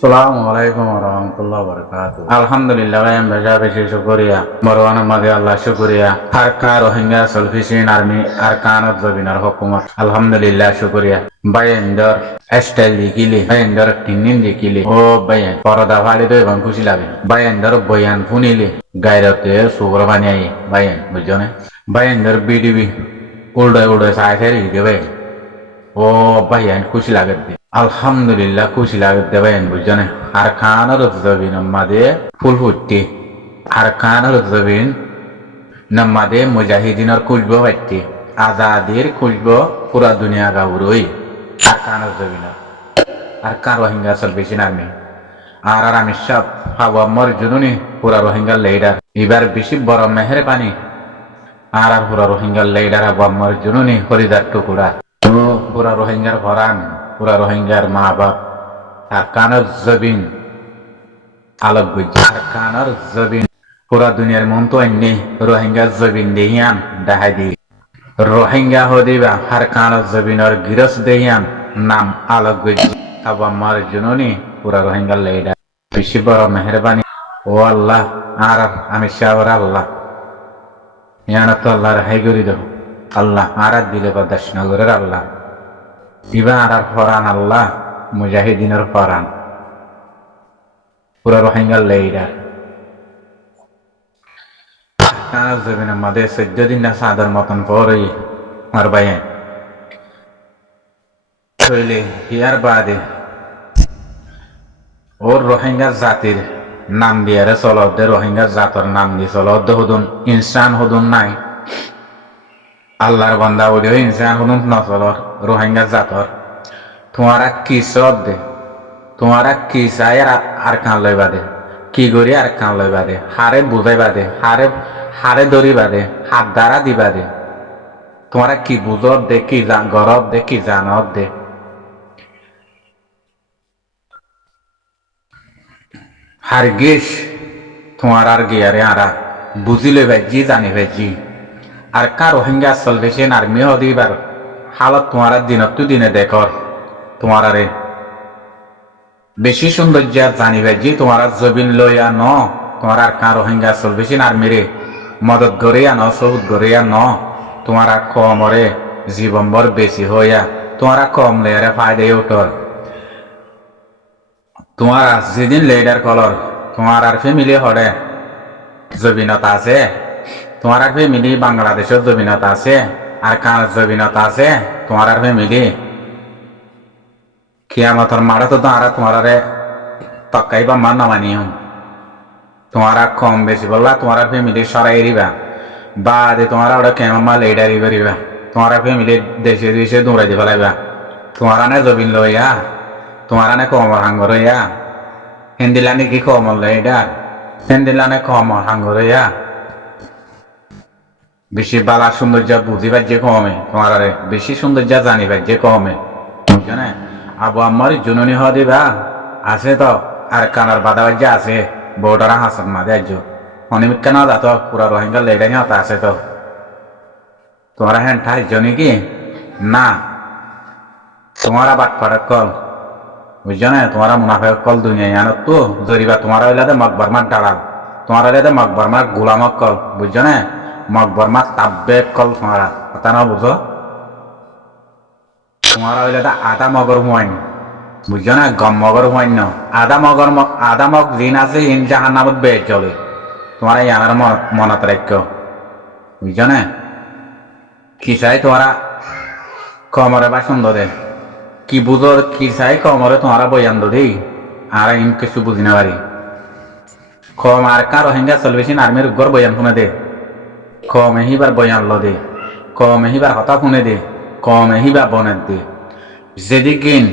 Assalamualaikum warahmatullahi wabarakatuh. Alhamdulillah yang bersih syukuria. Marwana madi Allah syukuria. Harka Rohingya Salvation Army Arkanat Zabinar Hukumat. Alhamdulillah syukuria. Bayendor Estel dikili. Bayendor tinin dikili. Oh bayen. Parada vali tu ebang kusi lagi. Bayendor boyan punili. Gairat tu sugrabanyai. Bayen bujone. Bayendor BDB. Ulda saya seri ke bayen. Oh bayen kusi lagi. Alhamdulillah kusi lagat debayan bujane arkana rutbin namade fulhutti arkana rutbin namade mujahidin kulbo batti azadir kulbo pura dunia gauroi arkana rutbin arkan rohingya salvation army আর আমি সব হাওয়া মর জুনুনি পুরা Rohingya ladder এবার বেশি বড় মেহের পানি আর পুরা রোহিঙ্গা লেডার হাওয়া মর জুনুনি হরিদার টুকুরা পুরা রোহিঙ্গার ভরান পুরা রোহিঙ্গার মা বাপ আরকানার জবিন আলোক বুঝ আরকানার জবিন পুরা দুনিয়ার মন তো আইনি রোহিঙ্গার জবিন দেহিয়ান দেখাই দি রোহিঙ্গা হদিবা আরকানার জবিনের গিরস দেহিয়ান নাম আলোক বুঝ আবা মার জুনুনি পুরা রোহিঙ্গা লেডা বেশি বড় মেহরবানি ও আল্লাহ আর আমি শাওর আল্লাহ ইয়ানা তো আল্লাহ রেহাই করি দাও আল্লাহ আর দিলে বদাস নগরের আল্লাহ দিবা আর ফরান আল্লাহ মুজাহিদিনের ফরান পুরা রোহিঙ্গার লেইডা কাজ দেবেন আমাদের 14 দিন না সাদার মতন পরেই আর বাইয়ে চলে ইয়ার বাদে ওর রোহিঙ্গা জাতির নাম দিয়ে চলতে রোহিঙ্গা জাতর নাম দিয়ে চলতে হদুন ইনসান হদুন নাই আল্লাহর বান্দা ওদিও ইনসান হদুন নচলর রোহিঙ্গা জাতর তোমারা কি সব দে তোমারা কি চাই আর কান লইবা দে কি করি আর কান লইবা দে হারে বুঝাইবা দে হারে ধরিবা দে হাত দ্বারা দিবা দে তোমারা কি বুঝত দে কি গরব দে কি জানত দে হারগিস তোমার আর গিয়ারে আরা বুঝিলে ভাইজি জানি ভাইজি আর কার রোহিঙ্গা সালভেশন আর্মি হদিবার হালত তোমার দিনত তো দিনে দেখর তোমার আরে বেশি সৌন্দর্য জানি ভাইজি তোমার জবিন লইয়া ন তোমার আর কার রোহিঙ্গা সালভেশন আর্মিরে মদত গড়িয়া ন সহুদ গড়িয়া ন তোমার কমরে জীবনভর বেশি হইয়া তোমার কম লেয়ারে ফায়দে উঠল তোমার যেদিন লেডার কলর তোমার আর ফ্যামিলি হরে জবিনত আছে তোমার আর ফ্যামিলি বাংলাদেশের জবিনত আছে আর কার জবিনত আছে তোমার আর ফ্যামিলি কিয়ামতর মারে তো তোমার তকাই বা মান নামানি তোমার কম বেশি বলবা তোমার ফ্যামিলি সরাই এরিবা বা তোমার ওটা কেমন লেডারি করিবা তোমার ফ্যামিলি দেশে দেশে দৌড়াই দিব লাগবা তোমার আনে জবিন লইয়া তোমার আনে কমর হাঙ্গর হইয়া হিন্দিলানে কি কমল লইডা হিন্দিলানে কমর হাঙ্গর হইয়া বেশি বালা সৌন্দর্য বুঝিবার যে কমে তোমার আরে বেশি সৌন্দর্য জানিবার যে কমে বুঝছো আবু আমার জুনুনি হ দিবা আছে তো আর কানার বাদাবাজ্য আছে বর্ডার হাসান মাঝে আজ অনিমিত কেন যাত পুরা রোহিঙ্গা লেডাই হতা আছে তো তোমার হ্যাঁ ঠাই জনি কি না তোমারা বাট ফাটাক কল বুঝছো না তোমারা মুনাফে কল দুনিয়া আনত তো জরিবা তোমার হইলাতে মকবর মাত ডালাল তোমার হইলাতে মকবর মাত গোলামক কল বুঝছো না মকবর মাত তাব্বে কল তোমারা কথা না বুঝো তোমার হইলাতে আধা মগর হুয়াইন বুঝছো না গম মগর হুয়াইন ন আধা মগ জিন আছে ইন জাহান নামত বেশ চলে তোমার ইয়ানার মনত রাখ্য বুঝছো না কি চাই তোমারা কমরে বা সুন্দর দে কি বুঝো কি চাই কমরে তোমারা বয়ান দেই আর ইন কিছু বুঝি না পারি কম আর কার রোহিঙ্গা সালভেশন আর্মির ঘর বয়ান শুনে দে কম এহিবার বয়ান ল দে কম এহিবার হতা শুনে দে কম এহিবার বনের দে যেদিকিন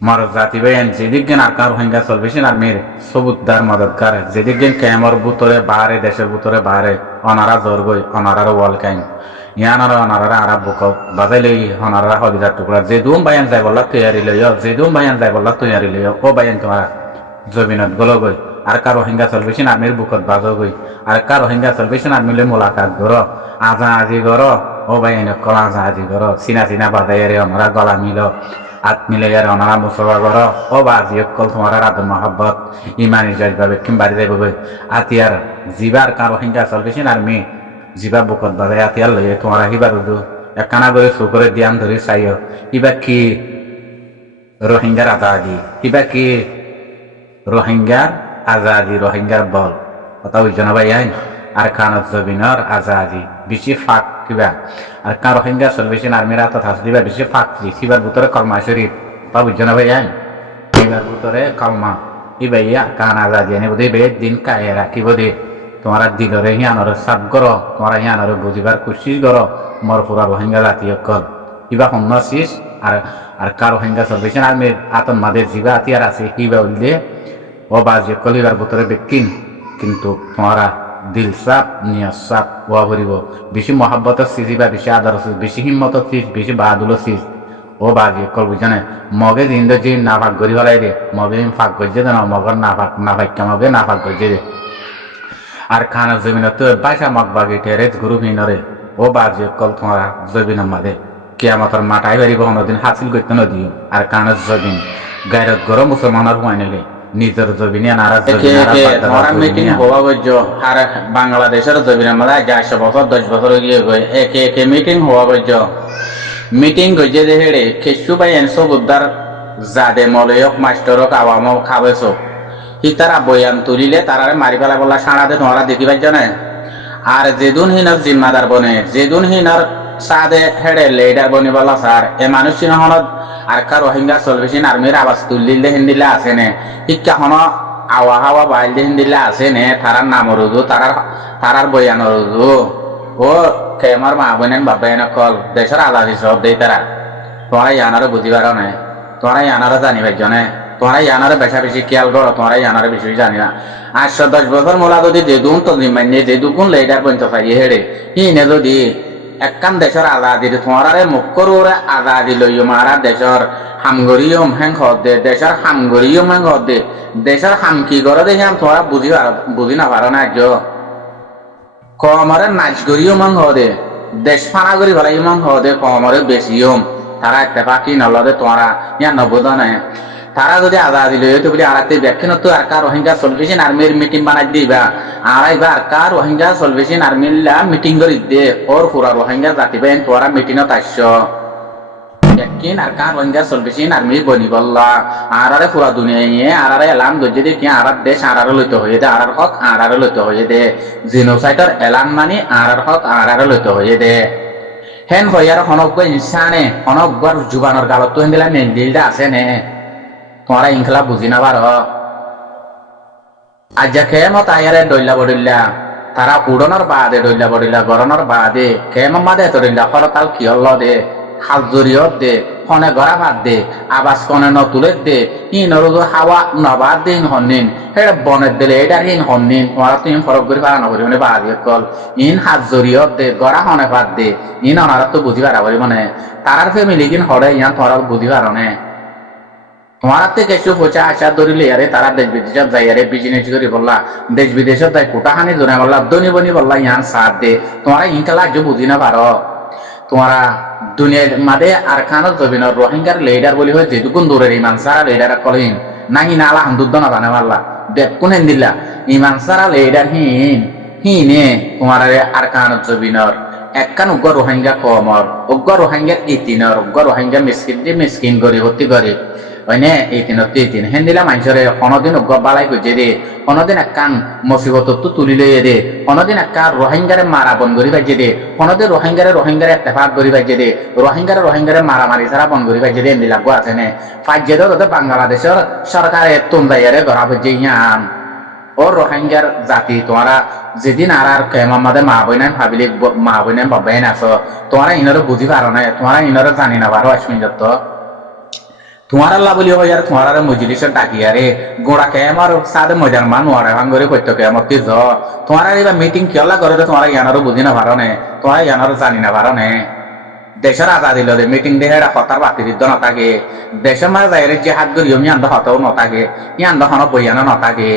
মর জাতি বয়ান যেদিকিন আর কার রোহিঙ্গা সালভেশন আর্মির সবুদ্দার মদতগার যেদিকিন ক্যামর বুতরে বাহারে দেশের বুতরে বাহারে অনারা জোর গই অনারার ওয়াল কাইন ইয়ানারা অনারা আরব বুক বাজাইলে অনারা হবিদার টুকরা যে দুম বায়ান যাই বললা তৈয়ারি লইয় যে দুম বায়ান যাই বললা তৈয়ারি লইয় ও বায়ান তোমার জমিনত গলো গই আর কার রোহিঙ্গা সালভেশন আর্মির বুকত বাজো গই আর কার রোহিঙ্গা সালভেশন আর্মিলে মোলাকাত গর আজা আজি গর ও বায়ান কল আজা আজি গর চিনা চিনা বাজাই রে আমরা গলা মিল আত মিলে আর অনারা মুসলমান গর ও বাজি কল তোমার আদর মহব্বত ইমানি যাইবাবে কিংবারি যাইবাবে আতিয়ার জিবার কারো হিংসা চলবেছেন আর মি জিবা বুকত বাজে আতিয়ার লইয়ে তোমার হিবার উদু একখানা করে শুকরে দিয়াম ধরে চাইও ইবা কি রোহিঙ্গার আজাদি ইবা কি রোহিঙ্গার আজাদি রোহিঙ্গার বল কথা বুঝছো না ভাই আইন আর কানত জবিনর আজাদি বেশি ফাঁক কিবা আর কার রোহিঙ্গা চলবেছেন আর্মির হাতত হাসলিবা বেশি ফাঁক সিবার ভিতরে কলমা শরীফ কথা বুঝছো না ভাই আইন সিবার ভিতরে কলমা ইবাইয়া কান আজাদি এনে বোধ দিন কায়ে রাখিব দে তোমার দিলরে হিয়ানরে সাপ করো তোমার হিয়ানরে বুঝিবার কোশিশ করো মর পুরা রোহিঙ্গা জাতীয় কল ইবা হন্য শীষ আর আর কার রোহিঙ্গা চলবেছেন আর্মির আতন মাদের জিবা আতিয়ার আছে কিবা উল্লে ও বাজে কলিবার ভিতরে বেকিন কিন্তু তোমারা দিল সাপ নিয়ত সাপ ওয়া ভরিব বেশি মহাব্বতের সিজি বা বেশি আদর বেশি হিম্মতের সিজ বেশি বাহাদুলের সিজ ও বাজে কল বুঝানে মগে জিন্দ যে না ভাগ করি হলাই দে মগে ফাঁক করছে দেন মগর না ভাগ্য মগে না ভাগ করছে দে আর খানা জমিন তো বাইসা মগ বাগে টেরেজ গুরু ভিনরে ও বাজে কল তোমারা জবিন মাদে কিয়ামতর মাটাই বাড়ি কোনোদিন হাসিল করতে নদী আর কানের জবিন গায়রত গরম মুসলমানের হুয়াই নিলে নিজের জবিনে নারাজ মিটিং হওয়া বৈজ আর বাংলাদেশের জবিনের মধ্যে 100 বছর 10 বছর গিয়ে গই একে একে মিটিং হওয়া বৈজ মিটিং গইজে দে হেড়ে খেসু বাই এনসো বুদ্ধার জাদে মলয়ক মাস্টরক আওয়াম খাবেছো হিতারা বয়ান তুলিলে তারারে মারি ফেলা বলা সাড়াতে তোমরা দেখি পাইছ না আর যেদুন হিনার জিম্মাদার বনে যেদুন হিনার সাদে হেড়ে লেডার বনি বলা স্যার এ মানুষ চিহ্নত আর কার রোহিঙ্গা চলবেছেন আর্মির আওয়াজ তুলিলে হিন্দিলে আছে নে শিক্ষা হন আওয়া হাওয়া বাইল হিন্দিলে আছে নে তারার নাম রুজু তারার বয়ান রুজু ও কেমার মা বোনেন বাবা এনে কল দেশের আলাদা সব দেই তারা তোমরা ইয়ানারও বুঝিবার না তোমরা ইয়ানারও জানিবার জনে তোমরা ইয়ানারও বেশা বেশি খেয়াল করো তোমরা ইয়ানারও বেশি জানি না 810 বছর মোলা যদি যেদুন তো জিম্মাইনে যেদুকুন লেডার বলতে পারি হেড়ে হিনে যদি একখান দেশের আজাদি তোমারে মুখরে আজাদি লইও মারা দেশের হামগরিয়ম হেং দে দেশের হামগরিয়ম হেং দে দেশের হাম কি করে দেখি তোমরা বুঝি না পারো না কমরে নাচ করিও মান দে দেশ ফানা করি ভালাই মান দে কমরে বেশিও তারা এত্তেফাকি নলদে তোমরা ইয়া নবোধ নাই তারা যদি আজাদি লইও তো বলি আরাতে ব্যাখ্যান তো আর কার রোহিঙ্গা চলবেছেন আর্মির মিটিং বানাই দিবা আর এবার আর কার রোহিঙ্গা চলবেছেন আর্মিল্লা মিটিং করি দে ওর পুরা রোহিঙ্গা জাতি বেন তোরা মিটিংত আসছ ব্যাখ্যান আর কার রোহিঙ্গা চলবেছেন আর্মি বনি বললা আরারে পুরা দুনিয়া আরারে এলান গজে দে কি আরার দেশ আরারে লইতে হয়ে দে আরার হক আরারে লইতে হয়ে দে জিনোসাইডর এলান মানে আরার হক আরারে লইতে হয়ে দে হেন হইয়ার হনজ্ঞ ইনসানে হনজ্ঞর জুবানর গালত তো হেন্দিলা মেন্দিলটা আছে নে তোমরা ইনখলা বুঝি না পারো আজ্জা কেমত আয়ারে ডইলা বডিল্লা তারা উড়নের বাদে ডইলা বডিল্লা গরনের বাদে কেম মাদে তরিল্লা ফরতাল কি হল দে হাজরিয়ত দে ফনে গড়া ভাত দে আবাস কনে নতুলে দে ইনর হাওয়া নবাদ দিন হন্নিন হেড়ে বনের দিলে এটার হিন হন্নিন তোমরা তুমি ফরক করে পারা নকরি মানে বাদিয়ত কল ইন হাজরিয়ত দে গড়া হনে ভাত দে ইন অনারা তো বুঝি পারা বলি মানে তারার ফ্যামিলি কিন হরে ইয়ান তোমরা বুঝি পারো নে তোমার থেকে কিছু পচা আশা ধরিলে আরে তারা দেশ বিদেশত যাই আরে বিজনেস করি বললা দেশ বিদেশত যাই কোটাহানি জনে বললা ধনী বনি বললা ইয়ান সাথ দে তোমরা ইনকালা আজ বুঝি না পারো তোমরা দুনিয়ার মাঝে আর খানত জবিনের রোহিঙ্গার লিডার বলি হয় যেটুকুন দূরের ইমান সারা লিডার কলহিন নাহি না আলা হামদুদ্দ না জানে পারলা বেকুন হেন দিল্লা ইমান সারা লিডার হিনে তোমার আর খানত জবিনের একখান উগ্র রোহিঙ্গা কমর উগ্র রোহিঙ্গার ইতিনর উগ্র রোহিঙ্গা মিসকিন গরিব অতি গরিব হয়নে ইতিন হেন্দিলা মানুষরে অনদিন উগ্র বালাই করছে দে অনদিন একখান মুসিবত তো তুলি লইয়ে দে অনদিন একখান রোহিঙ্গারে মারা বন করি বাজে দে অনদিন রোহিঙ্গারে এত্তেফাক করি বাজে দে রোহিঙ্গারে মারামারি ছাড়া বন করি বাজে দে হেন্দিলা গো আছে নে ফাইজে তো বাংলাদেশের সরকারে তোমরাইয়ারে ধরা বলছে ইয়ান ও রোহিঙ্গার জাতি তোমরা যেদিন আর কেমামাদে মা বইনান ভাবিলি মা বইনান বাবাইন আছো তোমরা ইনরে বুঝি পারো না তোমরা ইনরে জানি না পারো আসমিন যত তোমার আল্লাহ বলি হয় আর তোমার মজলিসের ডাকিয়া রে গোড়া কেমার সাদে মজার মান ওয়ারে ভাঙ্গরে কইতো কেমত কি তোমার এবার মিটিং কিয়লা করে তোমার ইয়ানারও বুঝি না পারো নে তোমার ইয়ানারও জানি না পারো নে দেশের আজাদি লদে মিটিং দেহে হতার বাতি দিত নথাকে দেশের মাঝে যাইরে যে হাত ধরিও ইয়ান্দ হতাও নথাকে ইয়ান্দ হন বইয়ানো নথাকে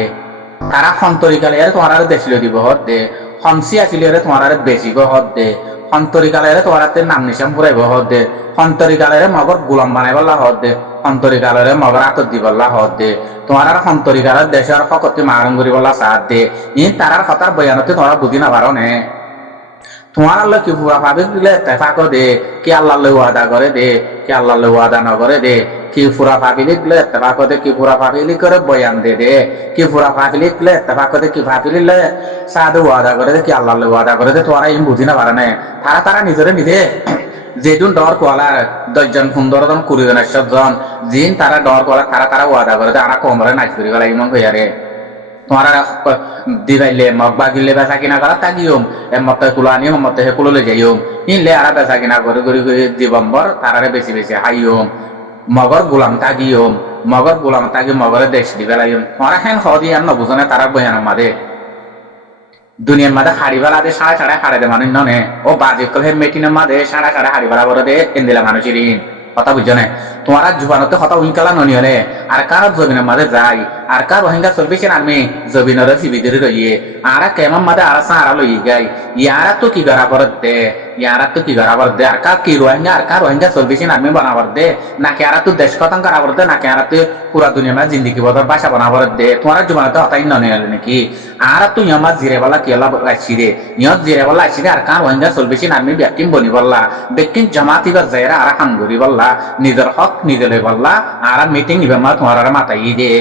তারা সন্তরিকালে তোমার দেশিল দিব হত দে হনসি আসিলে তোমার বেশি গো হত দে অন্তরিকালের তোরাতে নাম নিশাম পুরাইব হদ দে অন্তরিকালের মগর গোলাম বানাই বললা হদ দে অন্তরিকালের মগর আতর দি বললা হদ দে তোমার আর অন্তরিকালের দেশের ফকতি মারণ করি বললা সাথ দে ইন তারার কথার বয়ানতে তোমরা বুঝি না পারো নে তোমার আল্লাহ কি পুরা পাবে দিলে তেফাক দে কি আল্লাহ ওয়াদা করে দে কি আল্লাহ ওয়াদা ন করে দে কি পুরা পাবিলি দিলে তেফাক দে কি পুরা পাবিলি করে বয়ান দে দে কি পুরা পাবিলি দিলে তেফাক দে কি পাবিলি সাদে ওয়াদা করে দে কি আল্লাহ ওয়াদা করে দে তোরা ইন বুঝি না পারে না তারা নিজরে নিজে যেটুন ডর কোয়ালার 10 জন 15 জন 20 জন 100 জন জিন তারা ডর কোয়ালা তারা ওয়াদা করে দে আরা কমরে নাচ করি গলা ইমন কইয়ারে তোমার দিবাইলে মগ বাগিলে বেচা কিনা করা তাগিওম মতে কুলো আনিও মতে হে কুলো যাইওম ইনলে আরা বেচা কিনা করে দিবম্বর তারারে বেশি বেশি হাইওম মগর গোলাম তাগিওম মগর গোলাম তাগি মগরে দেশ দিবে লাগিম তোমার হেন হদি আর নবুজনে তারা বয়ান মাদে দুনিয়ার মাঝে হাড়ি বেলা দে সাড়ে হাড়ে দে মানুষ ননে ও বাজে কল হে মেটিনের মাঝে সাড়ে হাড়ি বেলা করে দে এন্দিলা মানুষের কথা বুঝছো না তোমার জুবানতে কথা উইকালা ননি হলে আর কার জমিনের মাঝে যাই আর কার রোহিঙ্গা চলবেছেন আমি জমিনের সিবিদের রইয়ে আর কেমন মাঝে আর সারা লই গাই ইয়ারা তো কি গড়াবার দে ইয়ারা তো কি গড়াবার দে আর কার কি রোহিঙ্গা আর কার রোহিঙ্গা চলবেছেন আমি বানাবার দে নাকি আর তো দেশ কথা গড়াবার দে নাকি আর তো পুরা দুনিয়ার মাঝে জিন্দিগি বদল বাসা বানাবার দে তোমার জুবানতে হতাই ননি হলে নাকি আর তো ইয়ামা জিরে বলা কেলা লাইছি রে ইয়ত জিরে বলা লাইছি রে আর কার রোহিঙ্গা চলবেছেন আমি ব্যক্তিম বনি বললা ব্যক্তিম জামাতি বা জায়রা আর হাম গরি বললা নিজের হক নিজে লই বললা আর মিটিং নিবে মা তোমার মাতাই দে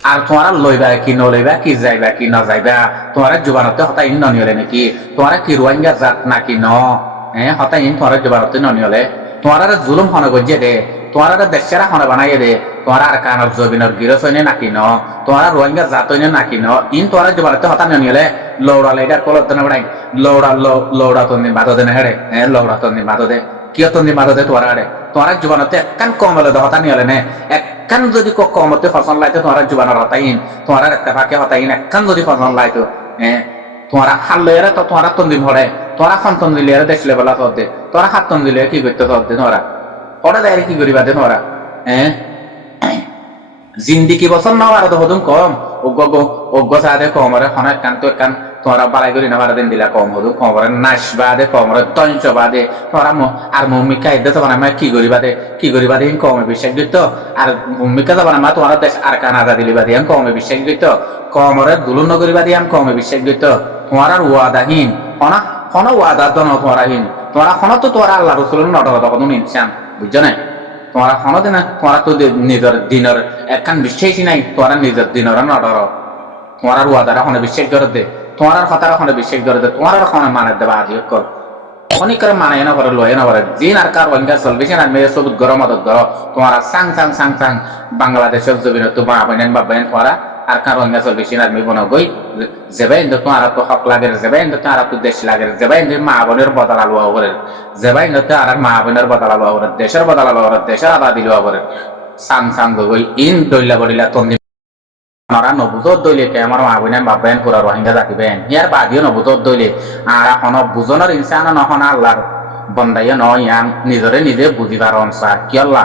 আর তোমার লইবা কি নলইবা কি যাইবা কি না যাইবা তোমার জুবানতে হতাই ননি হলে নাকি তোমার কি রোহিঙ্গা জাত নাকি ন হতাই তোমার জুবানতে ননি হলে তোমার জুলুম হনে গজ্জে দে তোমার দেশেরা হনে বানাইয়ে দে তোমার আর কানর জবিনর গিরস হইনে নাকি ন তোমার রোহিঙ্গা জাত হইনে নাকি ন ইন তোমার জুবানতে হতা ননি হলে লৌড়া লেডার কলত না বড়াই লৌড়া তন্দি বাদ দে না হেড়ে লৌড়া তন্দি বাদ দে কিয় তন্দি বাদ দে তোমার আড়ে তোমার জুবানতে একখান কম হলে হতা নি হলে নে একখান যদি কমতে ফসল লাইতো তোমার জুবানের হতাইন তোমার তেফাকে হতাইন একখান যদি ফসল লাইতো তোমার হাল লইয়ারে তো তোমার তন্দি ভরে তোমার সন্তান দিলে দেখলে বেলা থতে তোরা হাত তন দিলে কি করতে থতে তোরা ওরা দেয় কি করিবা দে তোরা জিন্দিগি বছর না আর তো হদুম কম অজ্ঞ সাদে কমরে হন একখান তো একখান তোরা বালাই করি না দিন দিলা কম হদুম কমরে নাচ বাদে কমরে তঞ্চ বাদে তোরা আর মম্মিকা এদে তো বানাই কি করিবা দে কমে বিশ্বাস দিত আর মম্মিকা তো বানাই তোমার দেশ আর কান আদা দিলি বাদে কমে বিশ্বাস দিত কমরে দুলুন করিবা দিয়ে কমে বিশ্বাস দিত তোমার আর ওয়াদাহীন হন ওয়াদা তো ন তোমারাহীন তোমরা হন তো তোরা আল্লাহ রসুলের নটর তখন ইনসান বুঝছো না তোমরা হন দিনা তোমরা তো নিজের দিনের একখান বিশ্বাসই নাই তোমরা নিজের দিনের নটর তোমার ওয়াদারা হনে বিশ্বাস করে দে তোমার কথার হনে বিশ্বাস করে দে তোমার হনে মানে দেবা আদি কর অনেক করে মানে না করে লয় না করে জিন আর কার রোহিঙ্গা চলবে না মেয়ে সবুজ গরম মদত গর তোমারা সাং বাংলাদেশের জমিনে তো মা বইনেন বা বইন তোমরা আর কার রোহিঙ্গা চলবে না আমি বনো গই যেবাই তোমার তো হক লাগে যেবাই তোমার তো দেশ লাগে যেবাই মা বোনের বদলা লওয়া করে যেবাই আর মা বোনের বদলা লওয়া করে দেশের বদলা লওয়া করে দেশের আবাদি লওয়া করে সাং গই ইন দইলা বলিলা তন্দি নরা নবুজত দইলে কে আমার মা বোনের বাপেন পুরা রোহিঙ্গা জাতিবেন ইয়ার বাদিও নবুজত দইলে আর এখন বুজনের ইনসান নহন আল্লাহর বন্দাইয়া নয় ইয়ান নিজরে নিজে বুঝিবার অনসা কি আল্লাহ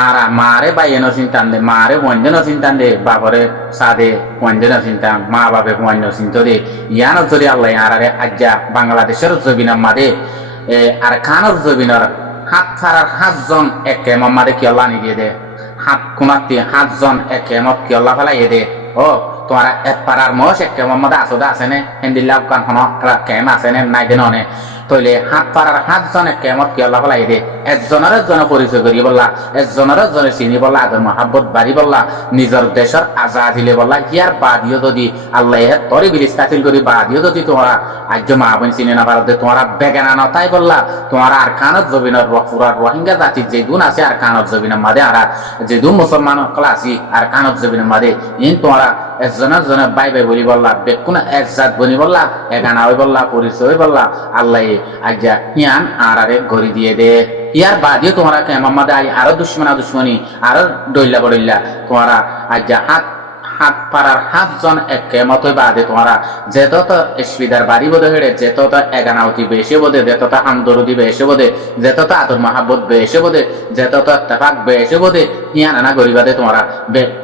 আর মারে বাইয়েন চিন্তান দে মারে বন্ধন চিন্তান দে বাপরে সাদে বন্ধন চিন্তান মা বাপে বন্ধ চিন্ত দে ইয়ান যদি আল্লাহ আরে আজ্জা বাংলাদেশের জবিনার মাদে আর খানোর জবিনার হাত ছাড়ার 7 জন একে মাদে কি আল্লাহ নিয়ে দে হাত কোনাতে 7 জন একে মত কি আল্লাহ ফেলাই দে ও তোমার এক পাড়ার মোষ একে মাদে আসদে আছে নে হিন্দিল্লাহ কান হন কেম আছে নে নাই দে ননে তইলে হাত পাড়ার 7 জন কেমত কি আল্লাহ ফেলাই দে একজনের জন পরিচয় করি বললা একজনের জন চিনি বললা আদর মহাব্বত বাড়ি বললা নিজের দেশের আজাদ দিলে বললা ইয়ার বাদিও যদি আল্লাহ তরি বিরিশ কাতিল করি বাদিও যদি তোমরা আজ মা বোন চিনি না পারো তোমরা বেগানা নতাই বললা তোমার আর কানত জবিনের পুরা রোহিঙ্গা জাতির যে গুণ আছে আর কানত জবিনের মাদে আর যে দু মুসলমান ক্লাসি আর কানত জবিনের মাদে ইন তোমরা একজনের জনে বাই বলি বললা বেকুন এক জাত বনি বললা এগানা হই বললা পরিচয় বললা আল্লাহ আজ্জা ইয়ান আর আরে ঘড়ি দিয়ে দে ইয়ার বাদিও তোমরা কেমন মাদে আরো দুশ্মনী আরো দইলা বড়িল্লা তোমরা আজ্জা হাত পাড়ার 7 জন একে মতই বাদে তোমরা যেত তো স্পিদার বাড়ি বোধে হেড়ে যেত তো এগানাউতি বেশি বোধে যেত তো আমদরুদি বেশি বোধে যেত তো আদর মাহাব্বত বেশি বোধে যেত তো ইত্তেফাক বেশি বোধে হিয়া নানা গরিবাদে তোমরা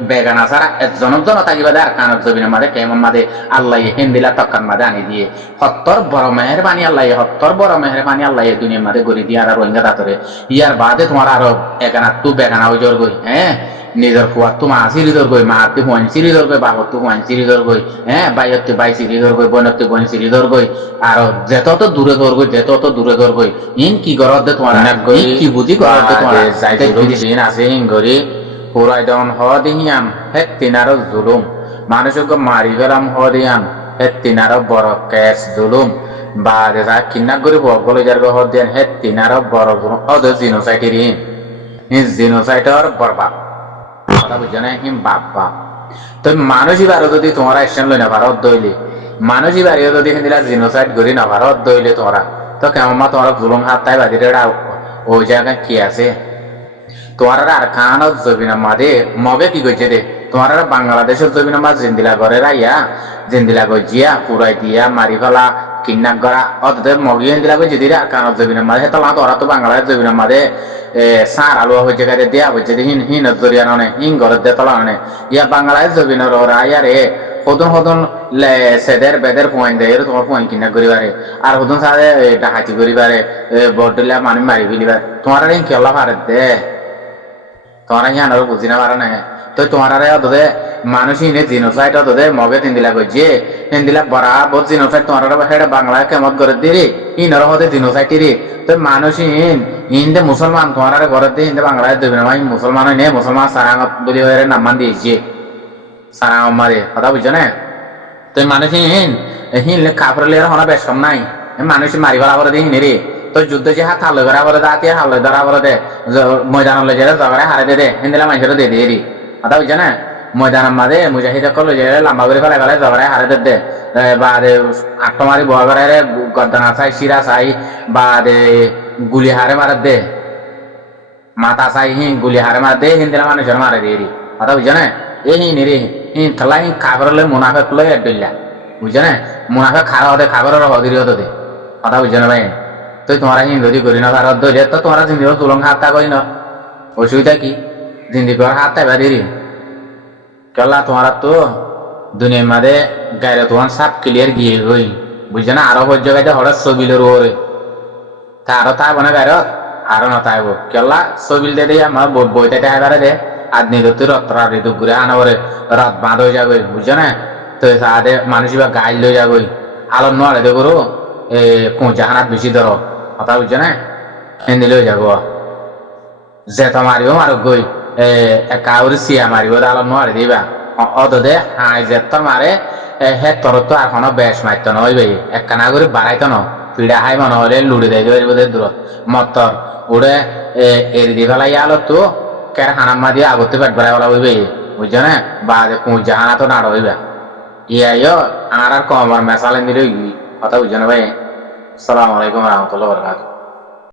বেগানা ছাড়া একজনক জন থাকিবাদে আর কানত জবিনের মাঝে কেমন মাঝে আল্লাহ হিন্দিলা তক্কান মাঝে আনি দিয়ে সত্তর বড় মেহরবানি আল্লাহ সত্তর বড় মেহরবানি আল্লাহ দুনিয়ার মাঝে গড়ি দিয়ে আর রোহিঙ্গা দাতরে ইয়ার বাদে তোমার আরো এগানা তু বেগানা হয়ে জোর গই হ্যাঁ নিজের ফুয়ার তো মা সিরিজর গই মা তুই হুয়ান সিরিজর গই বাবর তুই হুয়ান সিরিজর গই হ্যাঁ বাইর তুই বাই সিরিজর গই বোনের তুই বোন সিরিজর গই আর যেত তো দূরে দৌড় গই যেত তো দূরে দৌড় গই ইন কি গরদ দে তোমার কি বুঝি গরদ দে তোমার যাইতে দিন আছে হিং গরি পুরাই দন হ দিহিয়াম হে তিনারো জুলুম মানুষকে মারি গেলাম হ দিয়াম হে তিনারো বড় কেস জুলুম বা যা কিন্না গরি বগলে যার হ দিয়ান হে তিনারো বড় জুলুম অদ জিনোসাইটির ইন জিনোসাইটর বরবাদ কথা বুঝছো না হিম বাপ্পা তো মানুষই বারো যদি তোমরা অ্যাকশন লই না ভারত দইলে মানুষই বাড়িও যদি হিন্দিলা জিনোসাইড করি না ভারত দইলে তোমরা তো কেমন মা তোমরা জুলুম হাত তাই বাদির ওই জায়গায় কি আছে তোমার আর খানত জবিনা মাদে মবে কি কইছে দে তোমার বাংলাদেশের জবিনা মা জিন্দিলা করে রাইয়া জিন্দিলা গজিয়া পুরাই দিয়া মারি ফেলা কিডন্যাপ করা অতদের মগিয়ে দিলা কইছে দিরা আর কানত জবিনা মাদে হেতলা তোরা তো বাংলাদেশ জবিনা মাদে সার আলু হয়েছে গাড়ি দেয়া হয়েছে হিন হিন জরিয়া ননে হিন ঘরের দিয়ে তলা ননে ইয়া বাংলাদেশ জবিনের ওরা ইয়ারে হদন হদন সেদের বেদের পয়েন্ট দেয় তোমার পয়েন্ট কিনা করিবারে আর হদন সাথে ডাকাতি করিবারে বড়দিলা মানুষ মারি ফেলিবার তোমার কেলা ভারত দে তোমারা কি আনারও বুঝি না পারো না তো তোমার অতদে মানুষ ইনে জিনোসাইড অতদে মগে তিনদিলা কইছে তিনদিলা বরাবর জিনোসাইড তোমার হেডে বাংলা কেমত করে দিরি ইনর হতে জিনোসাইড রে তো মানুষ ইন্দে মুসলমান তোমার ঘরে দিয়ে ইন্দে বাংলাদেশ দেবে না মুসলমান নে মুসলমান সারাঙত বলি হয়ে নামান দিয়েছে সারাঙ মারে কথা বুঝছো না তো মানুষ হিনলে কাপড় হনা বেশ কম নাই মানুষ মারিবার করে দিয়ে হিনে রে তো যুদ্ধ যে হাত হাল করা বলে দাঁতিয়ে হাল ধরা বলে দে ময়দান লই যারা জগারে হারে দে দে হিন্দিলা মানুষের দিয়ে দিয়ে দি কথা বুঝছে না ময়দানের মাঝে মুজাহিদ লই যারা লম্বা করে ফেলে ফেলে জগারে হারে দে বা আটটা মারি বয়া করে গদ্দানা চাই শিরা চাই বা গুলি হারে মারে দে মাথা চাই গুলি হারে মারে দে হিন্দিলা মানুষের মারে দিয়ে দি কথা বুঝছে না এই হিন রে হিন খেলা হিন খাবার লই মুনাফেক লই এড্ডা বুঝছে না মুনাফেক খাওয়া হতে খাবারের হদির হতে দে কথা বুঝছে না ভাই তো তোমরা হিন্দু করি না ভারত ধরে তো তোমরা জিন্দিগর তুলং হাতটা করি না অসুবিধা কি জিন্দিগর হাতটা বেঁধে কেলা তোমরা তো দুনিয়ার মাঝে গাড়ি তোমার সাপ ক্লিয়ার গিয়ে গই বুঝছে না আরো বজ্র গাইতে হঠাৎ ছবিলের ওরে তা আরো তাইব না গাড়িত আরো না তাইব কেলা ছবিল দে দিয়ে আমার বইতে টাইবারে দে আদনি ধরতে রত্রা ঋতু ঘুরে আনাবরে রাত বাঁধ হয়ে যাবে বুঝছো না তো সাদে মানুষ বা গাইল লই যাবই আলো নড়ে দে করো কোঁচাহানাত বেশি ধরো কথা বুঝছো না হিন্দি লই যাব জেত মারিব মারো গই কাউরি সিয়া মারিব আলো নড়ে দিবা অত দে হাই জেত মারে হে তোর তো এখনো বেশ মারতো নয় ভাই একখানা করে বাড়াইতো ন পিড়া হাই মনে হলে লুড়ে দেয় দূর মতর উড়ে এর দি ফেলাই আলো তো কের হানাম্মা দিয়ে আগতে পেট বেড়াই বলা হইবে বুঝছো না বা কোঁচাহানা তো নাড় হইবা ইয়াইও আর কম আর মেশালেন দিলে কথা বুঝছো না ভাই আসসালামু আলাইকুম রহমতুল্লাহ বরকাতুহু